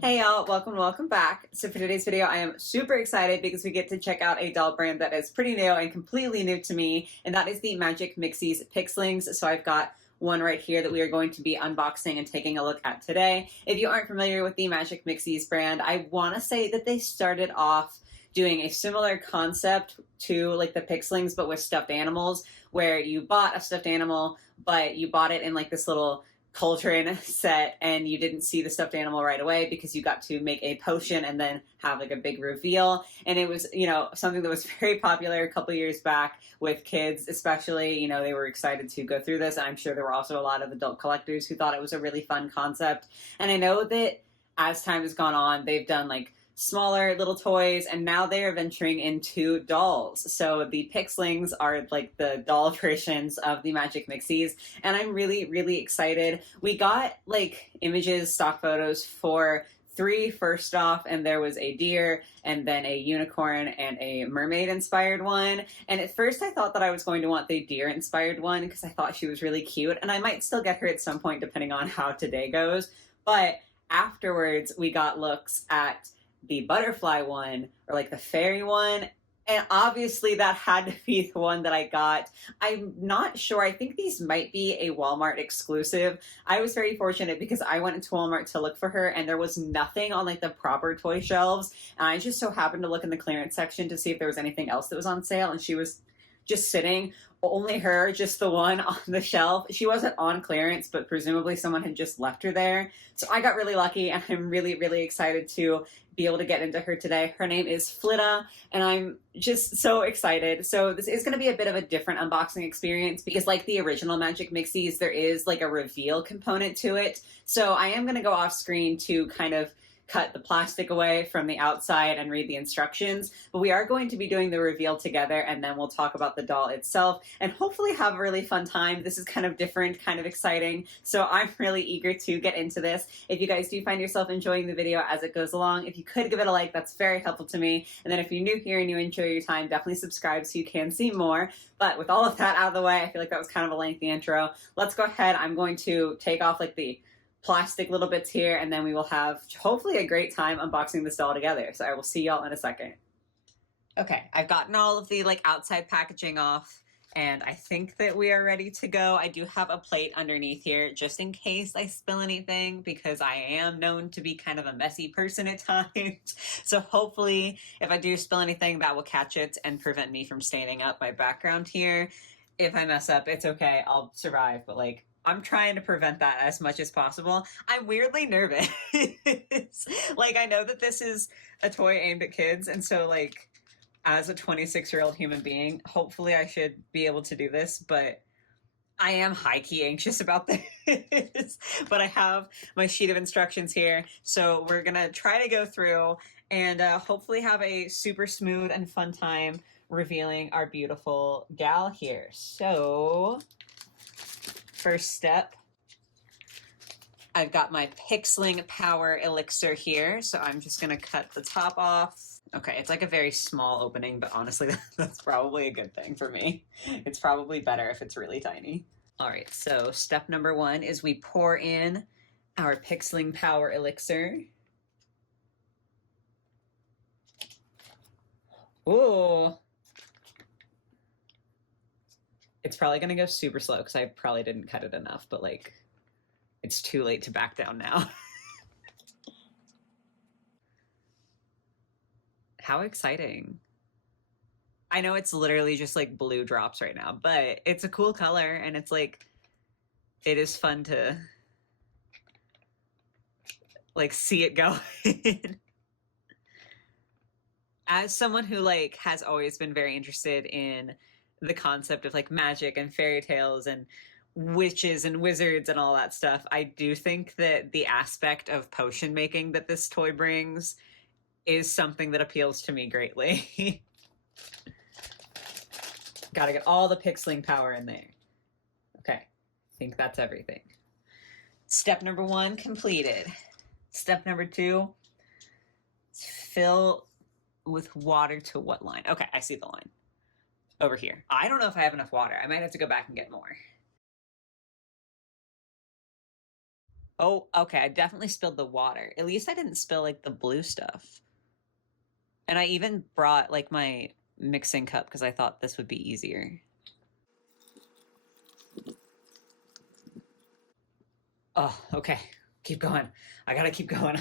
Hey y'all, welcome back. So for today's video, I am super excited because we get to check out a doll brand that is pretty new and completely new to me, and that is the Magic Mixies Pixlings. So I've got one right here that we are going to be unboxing and taking a look at today. If you aren't familiar with the Magic Mixies brand, I want to say that they started off doing a similar concept to like the Pixlings, but with stuffed animals, where you bought a stuffed animal, but you bought it in like this little cauldron set and you didn't see the stuffed animal right away because you got to make a potion and then have like a big reveal. And it was, something that was very popular a couple years back with kids, especially. They were excited to go through this. I'm sure there were also a lot of adult collectors who thought it was a really fun concept. And I know that as time has gone on, they've done like smaller little toys, and now they are venturing into dolls. So the Pixlings are like the doll versions of the Magic Mixies, and I'm really, really excited. We got like images, stock photos for three first off, and there was a deer and then a unicorn and a mermaid inspired one. And at first I thought that I was going to want the deer inspired one because I thought she was really cute, and I might still get her at some point depending on how today goes. But afterwards we got looks at the butterfly one, or like the fairy one, and obviously that had to be the one that I got. I'm not sure. I think these might be a Walmart exclusive. I was very fortunate because I went into Walmart to look for her and there was nothing on like the proper toy shelves, and I just so happened to look in the clearance section to see if there was anything else that was on sale, and she was just sitting, only her, just the one on the shelf. She wasn't on clearance, but presumably someone had just left her there. So I got really lucky, and I'm really, really excited to be able to get into her today. Her name is Flitta, and I'm just so excited. So this is going to be a bit of a different unboxing experience because like the original Magic Mixies, there is like a reveal component to it. So I am going to go off screen to kind of cut the plastic away from the outside and read the instructions, but we are going to be doing the reveal together, and then we'll talk about the doll itself and hopefully have a really fun time. This is kind of different, kind of exciting, so I'm really eager to get into this. If you guys do find yourself enjoying the video as it goes along, if you could give it a like, that's very helpful to me. And then if you're new here and you enjoy your time, definitely subscribe so you can see more. But with all of that out of the way, I feel like that was kind of a lengthy intro. Let's go ahead. I'm going to take off like the plastic little bits here, and then we will have hopefully a great time unboxing this doll together. So I will see y'all in a second. Okay, I've gotten all of the like outside packaging off, and I think that we are ready to go. I do have a plate underneath here just in case I spill anything, because I am known to be kind of a messy person at times. So hopefully if I do spill anything, that will catch it and prevent me from staining up my background here. If I mess up, it's okay, I'll survive, but like I'm trying to prevent that as much as possible. I'm weirdly nervous. Like, I know that this is a toy aimed at kids, and so like as a 26-year-old human being, hopefully I should be able to do this, but I am high-key anxious about this. But I have my sheet of instructions here, so we're gonna try to go through and hopefully have a super smooth and fun time revealing our beautiful gal here. So first step, I've got my Pixling Power Elixir here, so I'm just gonna cut the top off. Okay, it's like a very small opening, but honestly, that's probably a good thing for me. It's probably better if it's really tiny. All right, so step number one is we pour in our Pixling Power Elixir. Ooh. It's probably gonna go super slow because I probably didn't cut it enough, but like, it's too late to back down now. How exciting. I know it's literally just like blue drops right now, but it's a cool color, and it's like, it is fun to like see it go. As someone who like has always been very interested in the concept of like magic and fairy tales and witches and wizards and all that stuff, I do think that the aspect of potion making that this toy brings is something that appeals to me greatly. Gotta get all the pixeling power in there. Okay, I think that's everything. Step number one completed. Step number two, fill with water to what line? Okay, I see the line. Over here. I don't know if I have enough water. I might have to go back and get more. Oh, okay. I definitely spilled the water. At least I didn't spill like the blue stuff. And I even brought like my mixing cup because I thought this would be easier. Oh, okay. Keep going. I gotta keep going.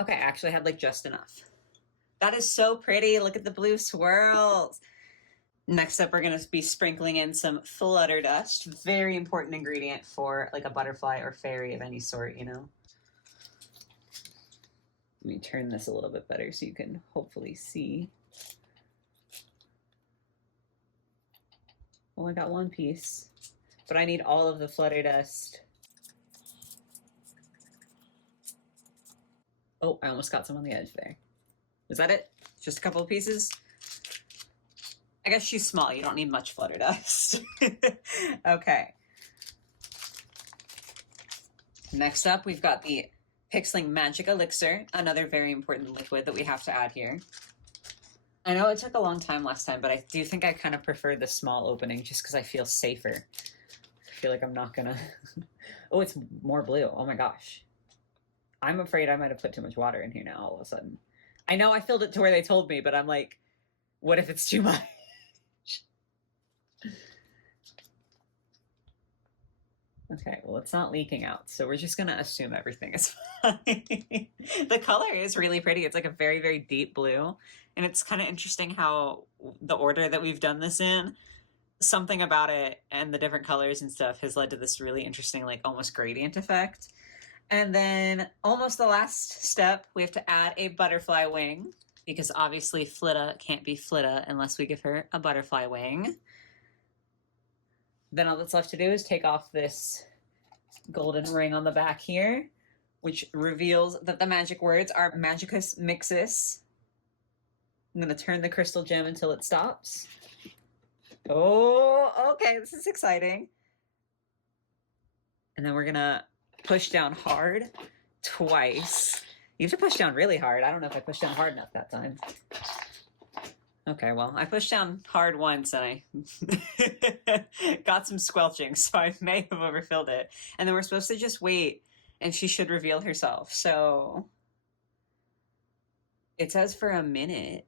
Okay, I actually had like just enough. That is so pretty. Look at the blue swirls. Next up, we're going to be sprinkling in some flutter dust. Very important ingredient for like a butterfly or fairy of any sort, you know. Let me turn this a little bit better so you can hopefully see. Well, I got one piece, but I need all of the flutter dust. Oh, I almost got some on the edge there. Is that it? Just a couple of pieces? I guess she's small. You don't need much flutter dust. Okay. Next up, we've got the Pixling Magic Elixir, another very important liquid that we have to add here. I know it took a long time last time, but I do think I kind of prefer the small opening just because I feel safer. I feel like I'm not gonna... Oh, it's more blue. Oh my gosh. I'm afraid I might have put too much water in here now all of a sudden. I know I filled it to where they told me, but I'm like, what if it's too much? Okay, well, it's not leaking out, so we're just gonna assume everything is fine. The color is really pretty. It's like a very, very deep blue, and it's kind of interesting how the order that we've done this in, something about it and the different colors and stuff has led to this really interesting, like almost gradient effect. And then almost the last step, we have to add a butterfly wing, because obviously Flitta can't be Flitta unless we give her a butterfly wing. Then all that's left to do is take off this golden ring on the back here, which reveals that the magic words are Magic Mixies. I'm going to turn the crystal gem until it stops. Oh, okay, this is exciting. And then we're going to push down hard twice. You have to push down really hard. I don't know if I pushed down hard enough that time. Okay, well, I pushed down hard once and I got some squelching, so I may have overfilled it. And then we're supposed to just wait and she should reveal herself. So it says for a minute.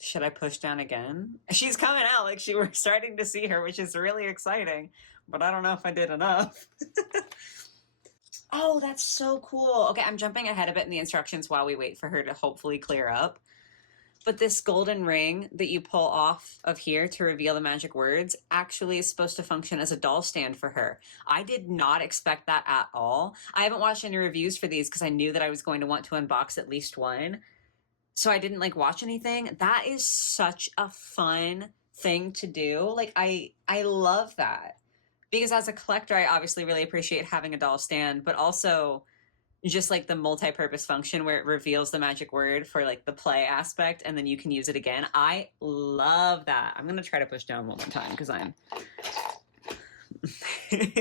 Should I push down again? She's coming out, like we're starting to see her, which is really exciting, but I don't know if I did enough. Oh, that's so cool. Okay, I'm jumping ahead a bit in the instructions while we wait for her to hopefully clear up. But this golden ring that you pull off of here to reveal the magic words actually is supposed to function as a doll stand for her. I did not expect that at all. I haven't watched any reviews for these because I knew that I was going to want to unbox at least one. So I didn't like watch anything. That is such a fun thing to do. Like I love that. Because as a collector, I obviously really appreciate having a doll stand, but also just like the multi-purpose function where it reveals the magic word for like the play aspect and then you can use it again. I love that. I'm gonna try to push down one more time because I'm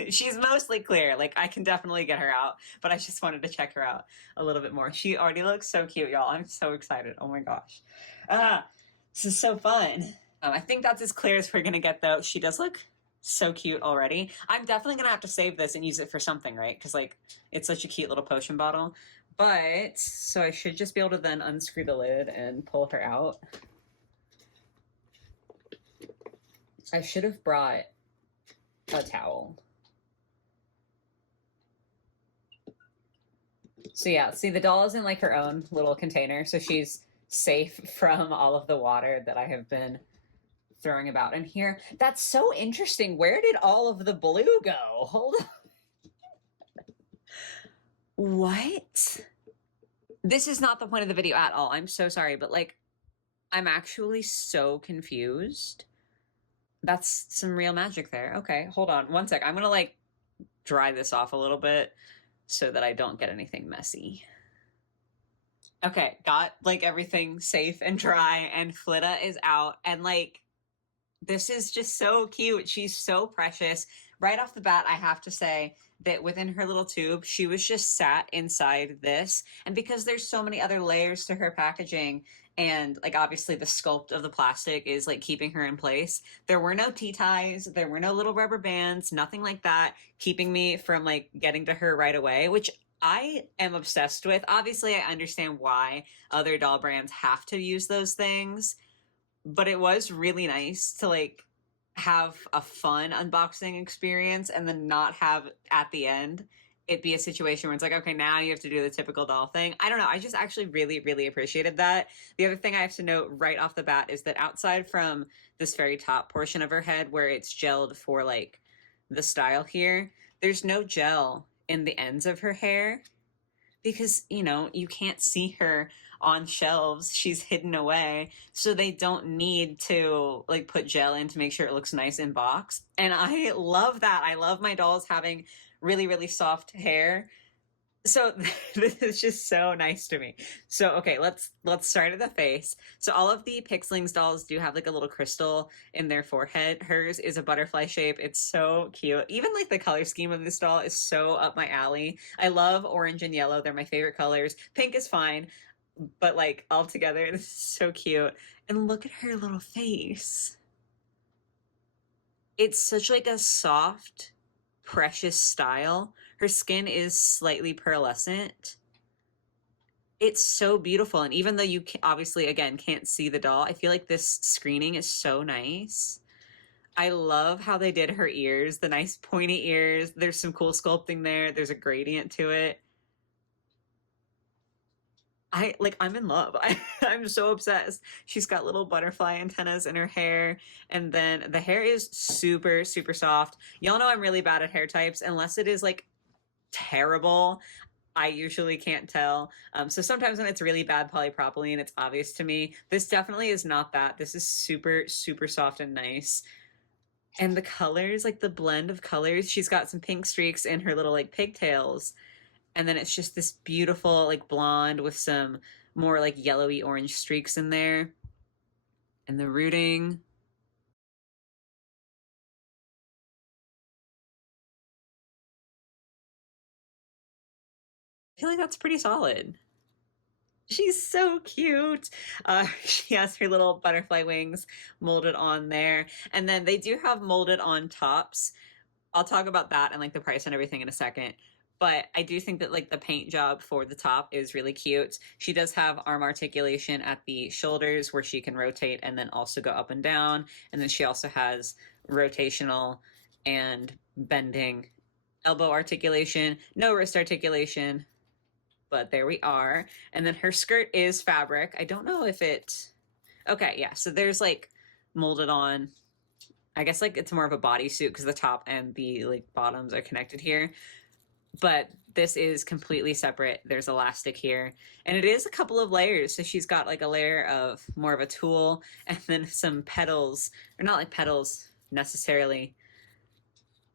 she's mostly clear. Like I can definitely get her out, but I just wanted to check her out a little bit more. She already looks so cute, y'all. I'm so excited. Oh my gosh. This is so fun. I think that's as clear as we're gonna get though. She does look so cute already. I'm definitely gonna have to save this and use it for something, right? Because like it's such a cute little potion bottle. But so I should just be able to then unscrew the lid and pull her out. I should have brought a towel. So yeah, see the doll is in like her own little container, so she's safe from all of the water that I have been throwing about in here. That's so interesting. Where did all of the blue go? Hold on. What? This is not the point of the video at all. I'm so sorry, but like, I'm actually so confused. That's some real magic there. Okay, hold on one sec. I'm gonna like dry this off a little bit so that I don't get anything messy. Okay, got like everything safe and dry and Flitta is out and like this is just so cute. She's so precious. Right off the bat, I have to say that within her little tube, she was just sat inside this. And because there's so many other layers to her packaging, And like obviously the sculpt of the plastic is like keeping her in place. There were no tea ties, there were no little rubber bands, nothing like that, keeping me from like getting to her right away, which I am obsessed with. Obviously, I understand why other doll brands have to use those things, but it was really nice to like have a fun unboxing experience and then not have at the end it be a situation where it's like, okay, now you have to do the typical doll thing. I don't know. I just actually really, really appreciated that. The other thing I have to note right off the bat is that outside from this very top portion of her head where it's gelled for like the style here, there's no gel in the ends of her hair because, you know, you can't see her on shelves. She's hidden away. So they don't need to like put gel in to make sure it looks nice in box. And I love that. I love my dolls having really, really soft hair. So this is just so nice to me. So okay, let's start at the face. So all of the Pixlings dolls do have like a little crystal in their forehead. Hers is a butterfly shape. It's so cute. Even like the color scheme of this doll is so up my alley. I love orange and yellow. They're my favorite colors. Pink is fine, but like all together, this is so cute. And look at her little face. It's such like a soft, precious style. Her skin is slightly pearlescent. It's so beautiful. And even though you obviously, again, can't see the doll, I feel like this screening is so nice. I love how they did her ears, the nice pointy ears. There's some cool sculpting there. There's a gradient to it. I'm in love. I'm so obsessed. She's got little butterfly antennas in her hair, and then the hair is super, super soft. Y'all know I'm really bad at hair types unless it is like terrible. I usually can't tell. So sometimes when it's really bad polypropylene, it's obvious to me. This definitely is not that. This is super, super soft and nice. And the colors, like the blend of colors, she's got some pink streaks in her little like pigtails. And then it's just this beautiful like blonde with some more like yellowy orange streaks in there. And the rooting. I feel like that's pretty solid. She's so cute. She has her little butterfly wings molded on there. And then they do have molded on tops. I'll talk about that and like the price and everything in a second. But I do think that like the paint job for the top is really cute. She does have arm articulation at the shoulders where she can rotate and then also go up and down. And then she also has rotational and bending elbow articulation, no wrist articulation, but there we are. And then her skirt is fabric. I don't know if it, okay, yeah. So there's like molded on, I guess like it's more of a bodysuit because the top and the like bottoms are connected here. But this is completely separate. There's elastic here. And it is a couple of layers. So she's got like a layer of more of a tulle and then some petals, or not like petals necessarily,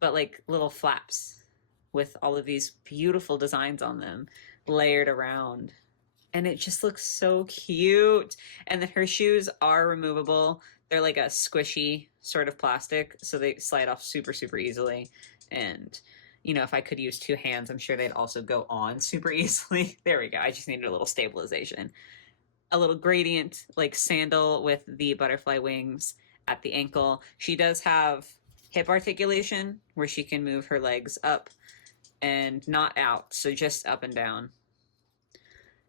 but like little flaps with all of these beautiful designs on them layered around. And it just looks so cute. And then her shoes are removable. They're like a squishy sort of plastic, so they slide off super, super easily. And, you know, if I could use two hands, I'm sure they'd also go on super easily. There we go. I just needed a little stabilization. A little gradient, like sandal with the butterfly wings at the ankle. She does have hip articulation where she can move her legs up and not out, so just up and down.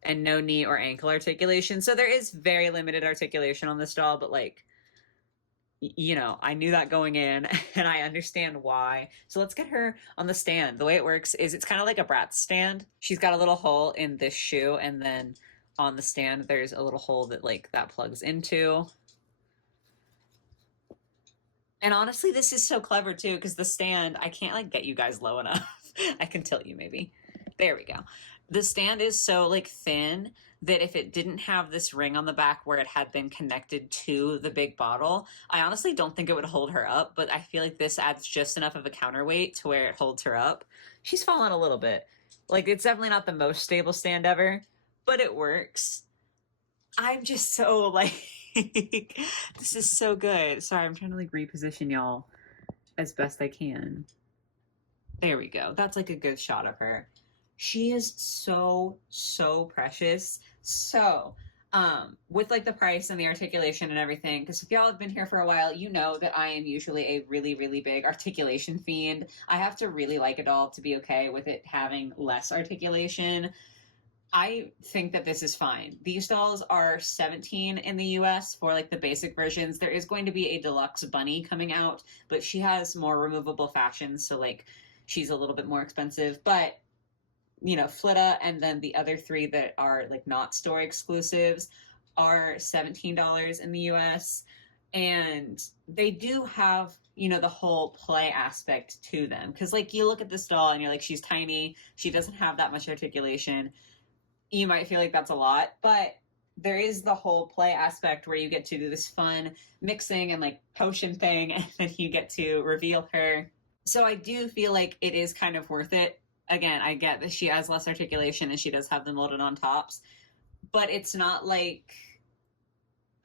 And no knee or ankle articulation. So there is very limited articulation on this doll, but like, you know, I knew that going in and I understand why. So let's get her on the stand. The way it works is it's kind of like a Bratz stand. She's got a little hole in this shoe, and then on the stand there's a little hole that like that plugs into. And honestly, this is so clever too, because the stand, I can't like get you guys low enough. I can tilt you maybe. There we go. The stand is so like thin that if it didn't have this ring on the back where it had been connected to the big bottle, I honestly don't think it would hold her up, but I feel like this adds just enough of a counterweight to where it holds her up. She's fallen a little bit. Like, it's definitely not the most stable stand ever, but it works. I'm just so like, this is so good. Sorry, I'm trying to like reposition y'all as best I can. There we go. That's like a good shot of her. She is so, so precious. So with like the price and the articulation and everything. Because if y'all have been here for a while, you know that I am usually a really, really big articulation fiend. I have to really like a doll to be okay with it having less articulation. I think that this is fine. These dolls are $17 in the US for like the basic versions. There is going to be a deluxe bunny coming out, but she has more removable fashions, so like she's a little bit more expensive. But you know, Flitta and then the other three that are like not store exclusives are $17 in the US. And they do have, you know, the whole play aspect to them. Because like you look at this doll and you're like, she's tiny, she doesn't have that much articulation. You might feel like that's a lot, but there is the whole play aspect where you get to do this fun mixing and like potion thing, and then you get to reveal her. So I do feel like it is kind of worth it. Again, I get that she has less articulation and she does have the molded on tops, but it's not like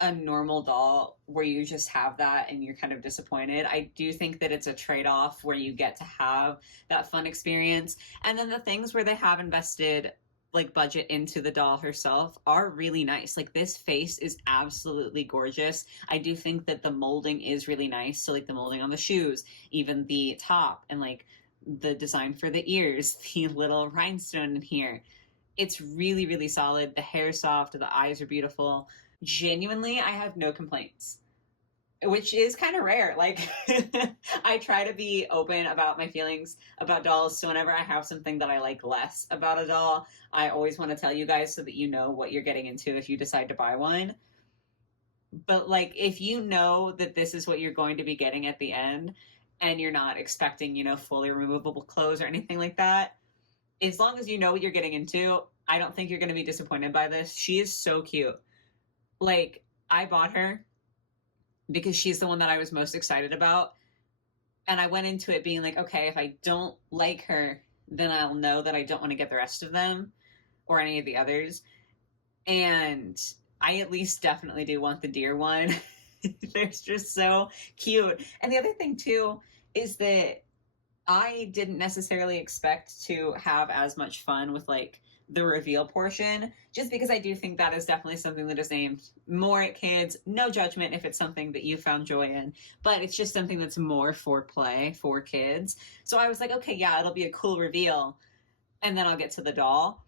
a normal doll where you just have that and you're kind of disappointed. I do think that it's a trade-off where you get to have that fun experience. And then the things where they have invested like budget into the doll herself are really nice. Like this face is absolutely gorgeous. I do think that the molding is really nice. So like the molding on the shoes, even the top, and like the design for the ears, the little rhinestone in here. It's really, really solid. The hair's soft, the eyes are beautiful. Genuinely, I have no complaints, which is kind of rare. Like, I try to be open about my feelings about dolls. So whenever I have something that I like less about a doll, I always want to tell you guys so that you know what you're getting into if you decide to buy one. But like, if you know that this is what you're going to be getting at the end, and you're not expecting, you know, fully removable clothes or anything like that, as long as you know what you're getting into, I don't think you're going to be disappointed by this. She is so cute. Like, I bought her because she's the one that I was most excited about. And I went into it being like, okay, if I don't like her, then I'll know that I don't want to get the rest of them or any of the others. And I at least definitely do want the deer one. They're just so cute. And the other thing too is that I didn't necessarily expect to have as much fun with like the reveal portion, just because I do think that is definitely something that is aimed more at kids. No judgment if it's something that you found joy in, but it's just something that's more for play for kids. So I was like, okay, yeah, it'll be a cool reveal, and then I'll get to the doll.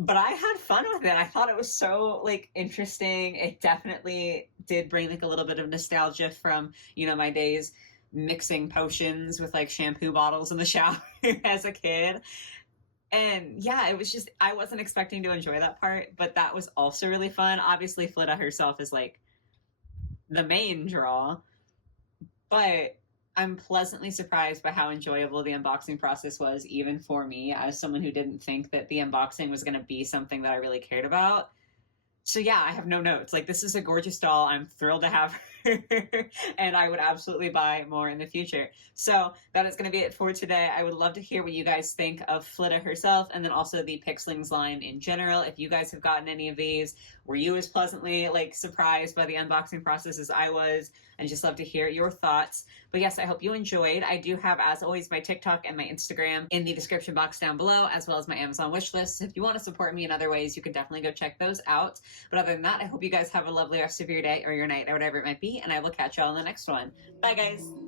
But I had fun with it. I thought it was so like interesting. It definitely did bring like a little bit of nostalgia from, you know, my days mixing potions with like shampoo bottles in the shower as a kid. And yeah, it was just, I wasn't expecting to enjoy that part, but that was also really fun. Obviously, Flitta herself is like the main draw, but I'm pleasantly surprised by how enjoyable the unboxing process was, even for me, as someone who didn't think that the unboxing was going to be something that I really cared about. So yeah, I have no notes. Like, this is a gorgeous doll. I'm thrilled to have her, and I would absolutely buy more in the future. So that is going to be it for today. I would love to hear what you guys think of Flitta herself, and then also the Pixlings line in general. If you guys have gotten any of these, were you as pleasantly like surprised by the unboxing process as I was? And just love to hear your thoughts. But yes, I hope you enjoyed. I do have, as always, my TikTok and my Instagram in the description box down below, as well as my Amazon wish list. If you want to support me in other ways, you can definitely go check those out. But other than that, I hope you guys have a lovely rest of your day or your night or whatever it might be, and I will catch y'all in the next one. Bye, guys.